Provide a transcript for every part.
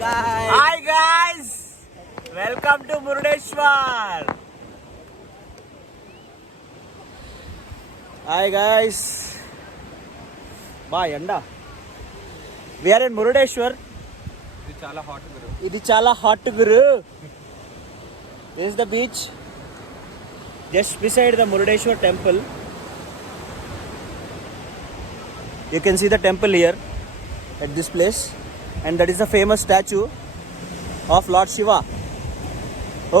Hi guys, welcome to Murdeshwar. Hi guys, bye anda. We are in Murdeshwar. Idi chala hot guru. This is the beach just beside the Murdeshwar temple. You can see the temple here at this place, and that is the famous statue of Lord Shiva.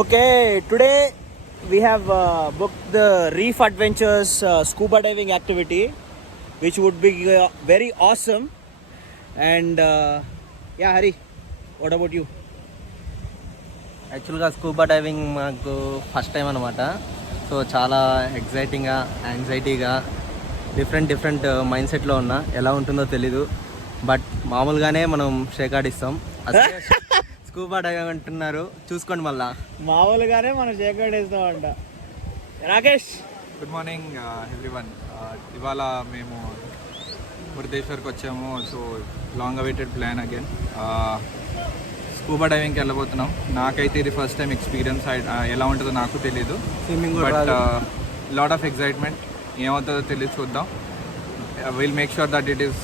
Okay, today we have booked the Reef Adventures scuba diving activity, which would be very awesome. And yeah, Hari, what about you? యాక్చువల్గా scuba diving మాకు first time అనమాట. So చాలా ఎగ్జైటింగ్గా, యాంగ్జైటీగా, different mind సెట్లో ఉన్నా. ఎలా ఉంటుందో తెలీదు, but మామూలుగానే మనం షేకాడిస్తాం. స్కూబా డైవింగ్ అంటున్నారు, చూసుకోండి. మళ్ళా మామూలుగానే మనం షేకాడిస్తాం అంట. Rakesh, good morning everyone. ఇవాళ మేము మురుదేశ్వర్కి వచ్చాము. So long awaited plan again. Scuba డైవింగ్కి వెళ్ళబోతున్నాం. నాకైతే ఇది ఫస్ట్ టైం ఎక్స్పీరియన్స్. ఎలా ఉంటుందో నాకు తెలీదు, బట్ లాట్ ఆఫ్ ఎక్సైట్మెంట్. ఏమవుతుందో తెలియదు, చూద్దాం. Will make sure that it is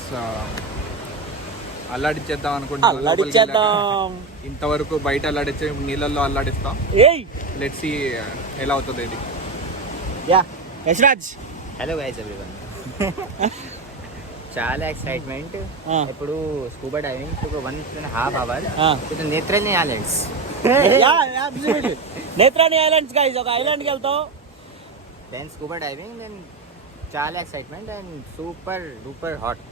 అల్లాడిచ్చేద్దాం అనుకుంటున్నాం. ఇంతవరకు బయట అల్లాడిచ్చే, నీళ్ళల్లో అల్లాడిస్తాం. లెట్స్ సీ ఎలా అవుతుంది ఇది. Yeah Yashraj. Hello guys everyone. చాలా ఎక్సైట్మెంట్. ఇప్పుడు scuba diving took 1.5 hours to Netrani islands. Yeah absolutely. Netrani islands guys, ఒక ఐలాండ్కి వెళ్తాం. దెన్ స్కూబా డైవింగ్, దెన్ చాలా excitement and super duper hot.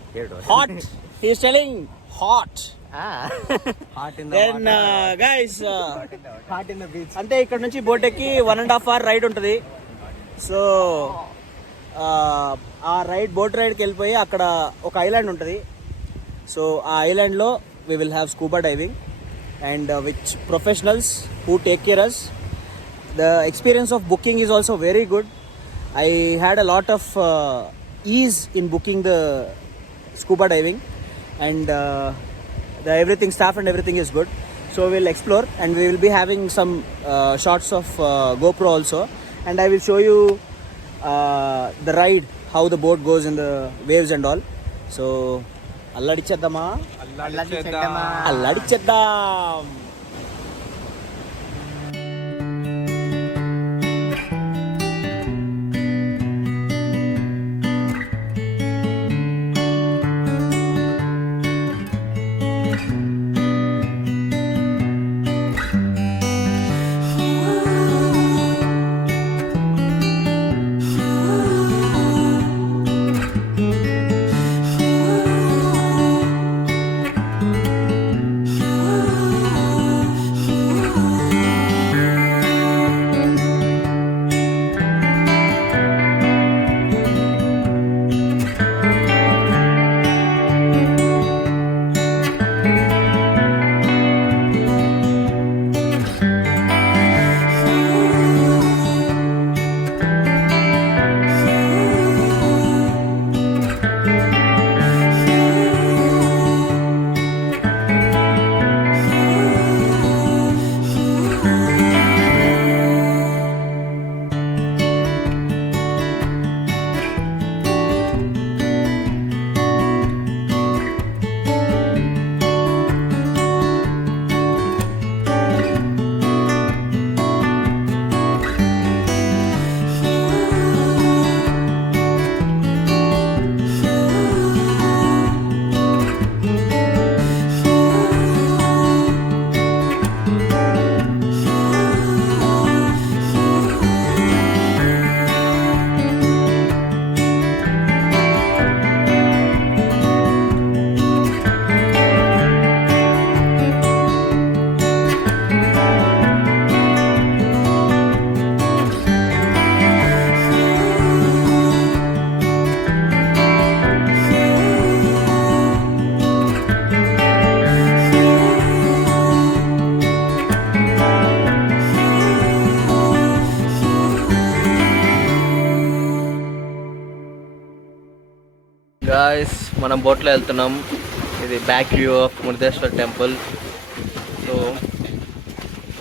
Hot, he is telling hot. Hot in then guys, hot in the beach. అంటే ఇక్కడ నుంచి boat ఎక్కి 1.5 hour ride ఉంటుంది. So ఆ రైడ్, బోట్ రైడ్కి వెళ్ళిపోయి అక్కడ ఒక ఐలాండ్ ఉంటుంది. సో ఆ ఐలాండ్లో we will have scuba diving and which professionals who take care us. The experience of booking is also very good. I had a lot of ease in booking the scuba diving, and the everything, staff and everything is good. So we'll explore, and we will be having some shots of GoPro also, and I will show you the ride, how the boat goes in the waves and all. So alladicheddama. Guys, మనం బోట్లో వెళ్తున్నాం. ఇది back view of Murudeshwar temple. So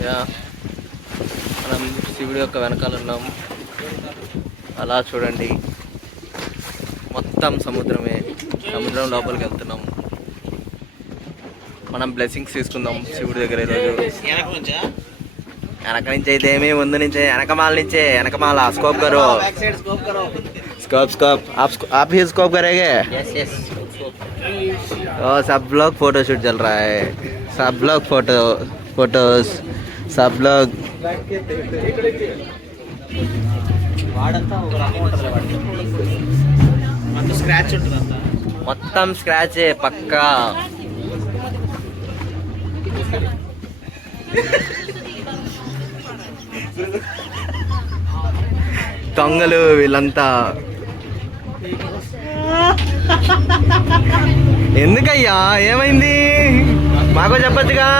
yeah మనం శివుడి యొక్క వెనకాల ఉన్నాం. అలా చూడండి, మొత్తం సముద్రమే. సముద్రం లోపలికి వెళ్తున్నాం. మనం బ్లెస్సింగ్స్ తీసుకుందాం శివుడి దగ్గర ఈరోజు. వెనక నుంచి అయితే ఏమి, ముందు నుంచే, వెనకమాల నుంచే. వెనకమాల స్కోప్ కరో, स्कोप आप ही स्कोप करेंगे? यस और सब लोग फोटो शूट चल रहा है. सब लोग फोटोज सब लोग. మొత్తం స్క్రాచే పక్కా. దొంగలు వీళ్ళంతా. ఎందుకయ్యా, ఏమైంది? మాకు చెప్పచ్చుగా.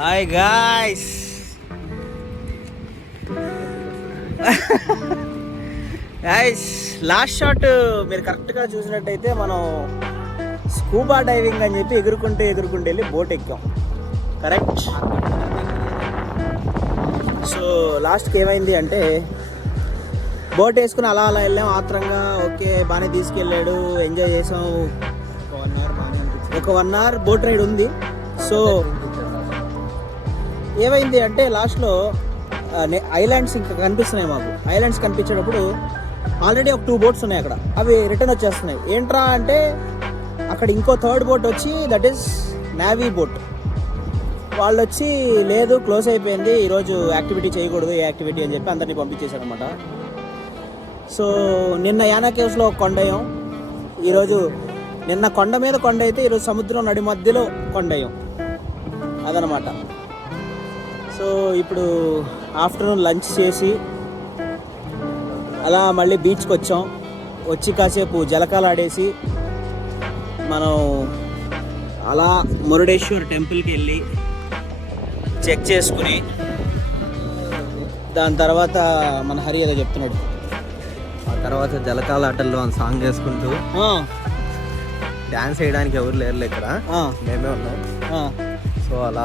హాయ్ గాయ్స్, లాస్ట్ షాట్ మీరు కరెక్ట్గా చూసినట్టయితే మనం స్కూబా డైవింగ్ అని చెప్పి ఎగురుకుంటూ వెళ్ళి బోట్ ఎక్కాం. కరెక్ట్. సో లాస్ట్కి ఏమైంది అంటే బోట్ వేసుకుని అలా వెళ్ళాం ఆత్రంగా. ఓకే, బాగానే తీసుకెళ్ళాడు, ఎంజాయ్ చేసాం. ఒక 1 hour బోట్ రైడ్ ఉంది. సో ఏమైంది అంటే లాస్ట్లో ఐలాండ్స్ ఇంకా కనిపిస్తున్నాయి మాకు. ఐలాండ్స్ కనిపించేటప్పుడు ఆల్రెడీ ఒక 2 boats ఉన్నాయి అక్కడ, అవి రిటర్న్ వచ్చేస్తున్నాయి. ఏంట్రా అంటే అక్కడ ఇంకో 3rd boat వచ్చి, దట్ ఈస్ నేవీ బోట్. వాళ్ళు వచ్చి లేదు, క్లోజ్ అయిపోయింది, ఈరోజు యాక్టివిటీ చేయకూడదు, ఏ యాక్టివిటీ అని చెప్పి అందరినీ పంపించేశారు అనమాట. సో నిన్న యానా కేవ్స్లో ఒక కొండయ్యాం, ఈరోజు నిన్న కొండ మీద కొండ అయితే ఈరోజు సముద్రం నడి మధ్యలో కొండయ్యాం. అదనమాట. సో ఇప్పుడు ఆఫ్టర్నూన్ లంచ్ చేసి అలా మళ్ళీ బీచ్కి వచ్చాం. వచ్చి కాసేపు జలకాలు ఆడేసి మనం అలా మురుడేశ్వర్ టెంపుల్కి వెళ్ళి చెక్ చేసుకుని దాని తర్వాత మన హరి ఏదో చెప్తున్నాడు. ఆ తర్వాత జలకాల ఆటల్లో అని సాంగ్ చేసుకుంటూ డ్యాన్స్ వేయడానికి ఎవరు లేరు ఇక్కడ, మేమే ఉన్నాం. సో అలా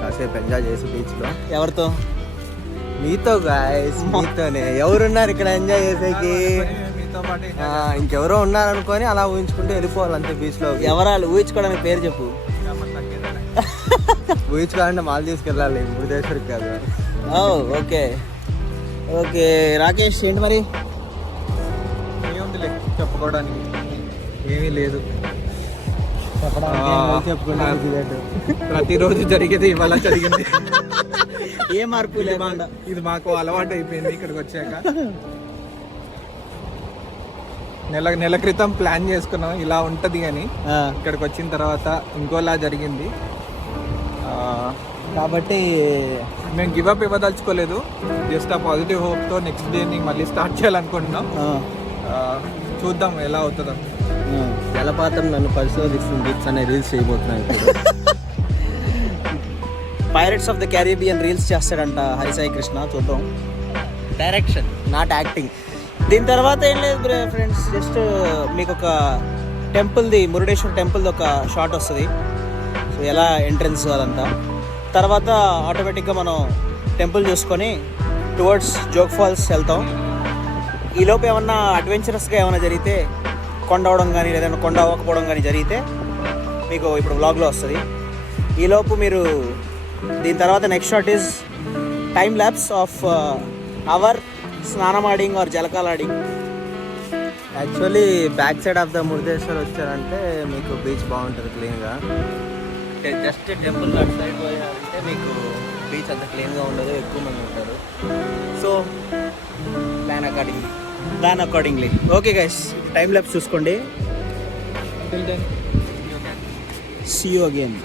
కాసేపు ఎంజాయ్ చేసి బీచ్లో. ఎవరితో? మీతో గాయస్, మీతోనే. ఎవరున్నారు ఇక్కడ ఎంజాయ్ చేసేకి? నీతో పాటు ఇంకెవరో ఉన్నారనుకొని అలా ఊహించుకుంటూ వెళ్ళిపోవాలి అంతే బీచ్లో. ఎవరాలు ఊహించుకోవడానికి పేరు చెప్పు. ఊహించుకోవాలంటే మాల్దీవ్స్కి వెళ్ళాలి, మురుదేశ్వర్కి కాదు. ఓకే ఓకే రాకేష్ ఏంటి మరి? ఏముందిలే చెప్పుకోవడానికి, ఏమీ లేదు. ప్రతిరోజు జరిగేది ఇవాళ జరిగింది. ఏ మార్పు లేకుండా ఇది మాకు అలవాటు అయిపోయింది ఇక్కడికి వచ్చాక. నెల క్రితం ప్లాన్ చేసుకున్నాం ఇలా ఉంటుంది అని, ఇక్కడికి వచ్చిన తర్వాత ఇంకోలా జరిగింది. కాబట్టి మేము గివప్ ఇవ్వదలుచుకోలేదు, జస్ట్ ఆ పాజిటివ్ హోప్తో నెక్స్ట్ డేని మళ్ళీ స్టార్ట్ చేయాలనుకుంటున్నాం. చూద్దాం ఎలా అవుతుందో. జలపాతం నన్ను పరిశోధిస్తుంది బిట్స్ అనే రీల్స్ చేయబోతున్నాయి. Pirates of the Caribbean reels చేస్తాడంట హరిసాయి కృష్ణ, చూద్దాం. Direction not acting. దీని తర్వాత ఏం లేదు ఫ్రెండ్స్, జస్ట్ మీకు ఒక టెంపుల్ది, మురుడేశ్వర్ టెంపుల్ది ఒక షాట్ వస్తుంది. సో ఎలా ఎంట్రన్స్ అదంతా, తర్వాత ఆటోమేటిక్గా మనం టెంపుల్ చూసుకొని టువర్డ్స్ జోగ్ ఫాల్స్ వెళ్తాం. ఈలోపు ఏమన్నా అడ్వెంచరస్గా ఏమైనా జరిగితే, కొండ అవడం కానీ లేదంటే కొండ అవ్వకపోవడం కానీ జరిగితే మీకు ఇప్పుడు వ్లాగ్లో వస్తుంది. ఈలోపు మీరు దీని తర్వాత next shot is time lapse of our స్నానమాడింగ్ ఆర్ జలకాలాడింగ్. Actually back side of the Murudeshwar వచ్చారంటే మీకు బీచ్ బాగుంటుంది క్లీన్గా. జస్ట్ టెంపుల్ అటు సైడ్ పోయారంటే మీకు బీచ్ అంత క్లీన్గా ఉండదు, ఎక్కువ మంది ఉంటారు. So plan accordingly. Okay guys, time lapse చూసుకోండి. See you again.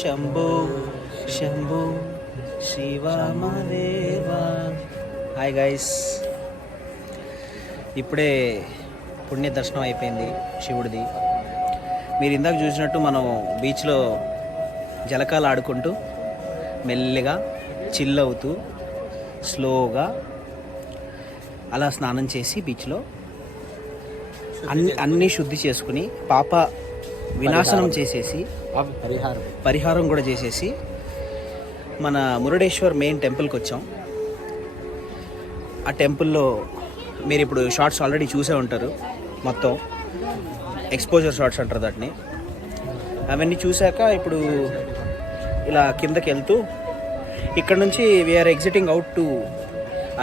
Shambho Shambho శివమదేవ. హాయ్ గైస్, ఇప్పుడే పుణ్య దర్శనం అయిపోయింది శివుడిది. మీరు ఇందాక చూసినట్టు మనం బీచ్లో జలకాలు ఆడుకుంటూ మెల్లిగా చిల్ అవుతూ స్లోగా అలా స్నానం చేసి బీచ్లో అన్నీ శుద్ధి చేసుకుని పాప వినాశనం చేసేసి పరిహారం కూడా చేసేసి మన మురుడేశ్వర్ మెయిన్ టెంపుల్కి వచ్చాం. ఆ టెంపుల్లో మీరు ఇప్పుడు షార్ట్స్ ఆల్రెడీ చూసే ఉంటారు, మొత్తం ఎక్స్పోజర్ షార్ట్స్ అంటారు దాటిని. అవన్నీ చూశాక ఇప్పుడు ఇలా కిందకి వెళ్తూ ఇక్కడ నుంచి we are exiting out to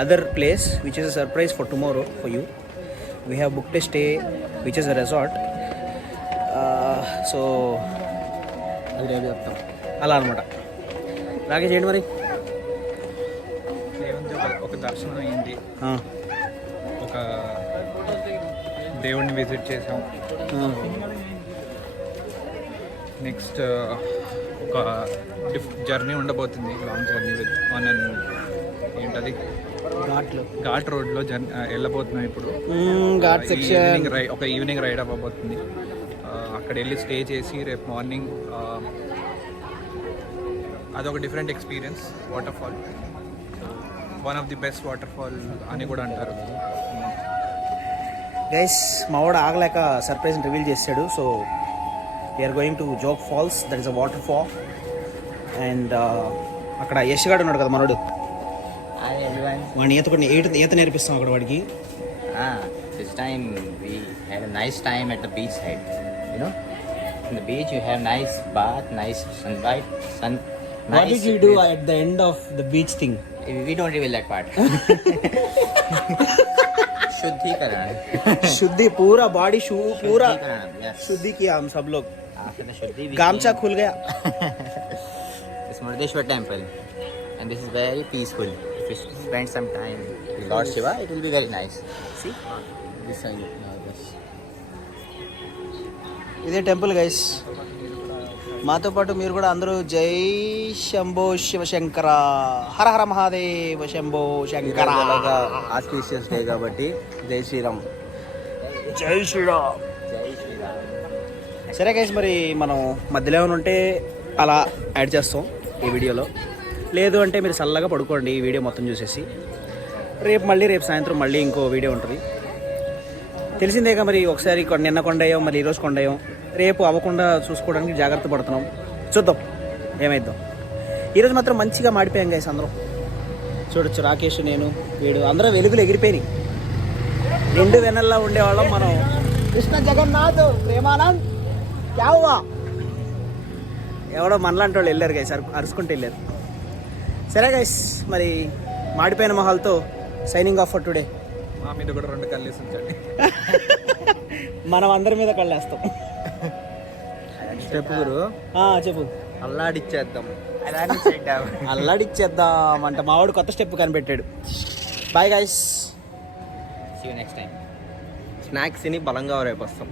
other place which is a surprise for tomorrow for you. We have booked a stay which is a resort. So అది రేపు చెప్తాం అలా అనమాట. రాకేష్ ఏంటి మరి? దేవుని ఒక దర్శనం అయింది, ఒక దేవుడిని విజిట్ చేసాం. నెక్స్ట్ ఒక జర్నీ ఉండబోతుంది, long journey with on and ఏంటది ఘాట్ రోడ్లో వెళ్ళబోతున్నాం ఇప్పుడు. ఒక ఈవినింగ్ రైడ్ అవ్వబోతుంది. అక్కడ వెళ్ళి స్టే చేసి రేపు మార్నింగ్ అదొక different experience. Water fall, one of the best water fall అని కూడా అంటారు. గైస్, మావాడు ఆగలేక సర్ప్రైజ్ రివీల్ చేశాడు. So we are going to Jog falls, that is a water fall. And అక్కడ యష్ గాడు ఉన్నాడు కదా మనోడు, వాడిని ఈత నేర్పిస్తాం అక్కడ వాడికి. This time we had a nice time at the beach side. You know, in the beach you have nice bath, nice sunlight, sun. What did you do at the end of the beach thing? We don't reveal that part. शुद्धिकरण. शुद्धि पूरा body पूरा yes. शुद्धि किया हम सब लोग. After the शुद्धि गामचा खुल गया. This Murdeshwar temple, and this is very peaceful. If you spend some time with Lord Shiva, it will be very nice. See this side. ఇదే టెంపుల్ గైస్. మాతో పాటు మీరు కూడా అందరూ జై శంభో శివశంకర, హర హర మహాదేవ శంభో శంకర. ఆస్పీషియస్ డే కాబట్టి జై శ్రీరామ్. జై శ్రీరామ్. సరే గైస్, మరి మనం మధ్యలో ఏమైనా ఉంటే అలా యాడ్ చేస్తాం ఈ వీడియోలో. లేదు అంటే మీరు చల్లగా పడుకోండి ఈ వీడియో మొత్తం చూసేసి. రేపు సాయంత్రం మళ్ళీ ఇంకో వీడియో ఉంటుంది. తెలిసిందేగా మరి, ఒకసారి నిన్న కొండయ్యాం, మళ్ళీ ఈరోజు కొండయ్యాం. రేపు అవ్వకుండా చూసుకోవడానికి జాగ్రత్త పడుతున్నాం. చూద్దాం ఏమైద్దాం. ఈరోజు మాత్రం మంచిగా మాడిపోయాం గైస్ అందరం. చూడొచ్చు, రాకేష్, నేను, వీడు అందరూ వెలుగులు ఎగిరిపోయినాయి. రెండు వెనల్లా ఉండేవాళ్ళం మనం. కృష్ణ జగన్నాథ్ ప్రేమానంద్ క్యావా ఎవడో మనలాంటి వాళ్ళు వెళ్ళారు గైస్, అరుచుకుంటూ వెళ్ళారు. సరే గైస్, మరి మాడిపోయిన మొహాలతో సైనింగ్ ఆఫ్ ఫర్ టుడే. మా మీద కూడా 2 కళ్ళేసి ఉంచండి. మనం అందరి మీద కళ్ళేస్తాం. స్టెప్ గురు చెప్పు. అల్లాడిచ్చేద్దాం అంట మావాడు కొత్త స్టెప్ కనిపెట్టాడు. Bye guys, see you next time. Snacks తిని బలంగా రేపు వస్తాం.